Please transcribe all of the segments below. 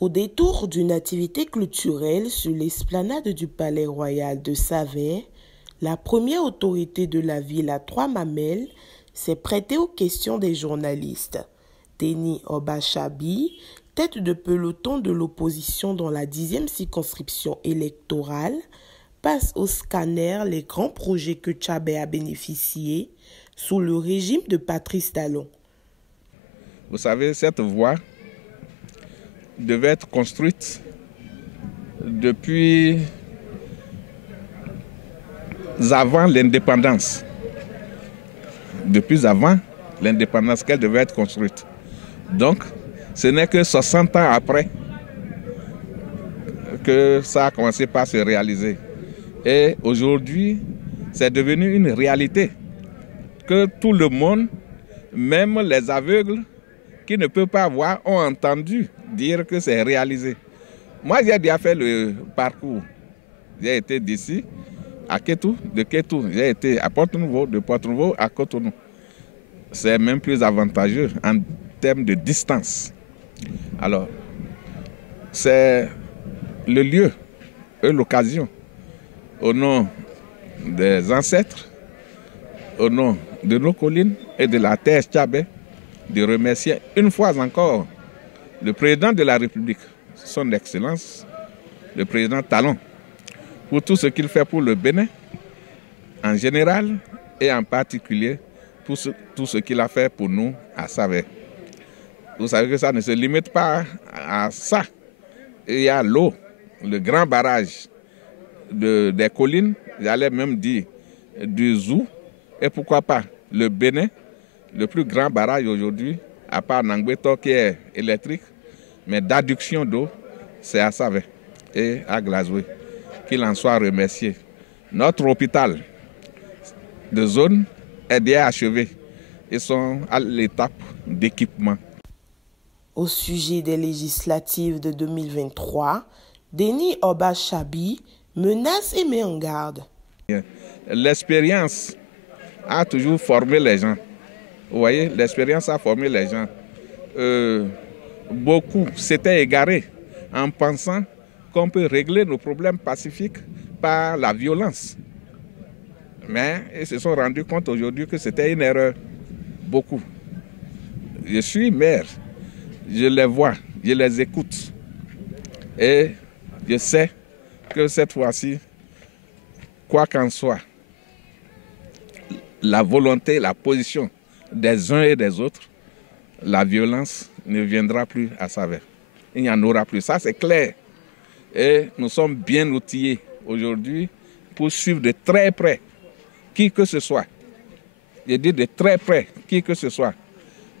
Au détour d'une activité culturelle sur l'esplanade du Palais Royal de Saverne, la première autorité de la ville à Trois-Mamelles s'est prêtée aux questions des journalistes. Denis Obachabi, tête de peloton de l'opposition dans la 10e circonscription électorale, passe au scanner les grands projets que Tchambé a bénéficiés sous le régime de Patrice Talon. Vous savez, cette voie devait être construite depuis avant l'indépendance. Depuis avant l'indépendance qu'elle devait être construite. Donc, ce n'est que 60 ans après que ça a commencé par se réaliser. Et aujourd'hui, c'est devenu une réalité que tout le monde, même les aveugles qui ne peuvent pas voir, ont entendu dire que c'est réalisé. Moi, j'ai déjà fait le parcours. J'ai été d'ici à Kétou, de Kétou. J'ai été à Porto-Nouveau, de Porto-Nouveau à Cotonou. C'est même plus avantageux en termes de distance. Alors, c'est le lieu et l'occasion, au nom des ancêtres, au nom de nos collines et de la terre Tchambé, de remercier une fois encore le président de la République, son Excellence, le président Talon, pour tout ce qu'il fait pour le Bénin, en général et en particulier pour tout ce qu'il a fait pour nous à Saverne. Vous savez que ça ne se limite pas à ça. Il y a l'eau, le grand barrage des collines, j'allais même dire du Zou, et pourquoi pas le Bénin, le plus grand barrage aujourd'hui, à part Nangbeto qui est électrique, mais d'adduction d'eau, c'est à Saverne et à Glazoué. Qu'il en soit remercié. Notre hôpital de zone est déjà achevé. Ils sont à l'étape d'équipement. Au sujet des législatives de 2023, Denis Obachabi menace et met en garde. L'expérience a toujours formé les gens. Vous voyez, l'expérience a formé les gens. Beaucoup s'étaient égarés en pensant qu'on peut régler nos problèmes pacifiques par la violence. Mais ils se sont rendus compte aujourd'hui que c'était une erreur. Beaucoup. Je suis maire, je les vois, je les écoute. Et je sais que cette fois-ci, quoi qu'en soit, la volonté, la position des uns et des autres, la violence ne viendra plus à Saverne. Il n'y en aura plus. Ça, c'est clair. Et nous sommes bien outillés aujourd'hui pour suivre de très près qui que ce soit. Je dis de très près qui que ce soit.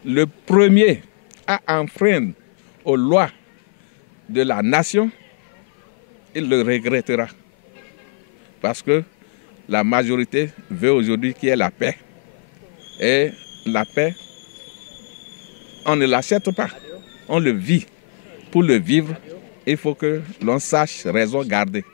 Le premier à enfreindre aux lois de la nation, il le regrettera. Parce que la majorité veut aujourd'hui qu'il y ait la paix. Et la paix, on ne l'achète pas, on le vit. Pour le vivre, il faut que l'on sache raison garder.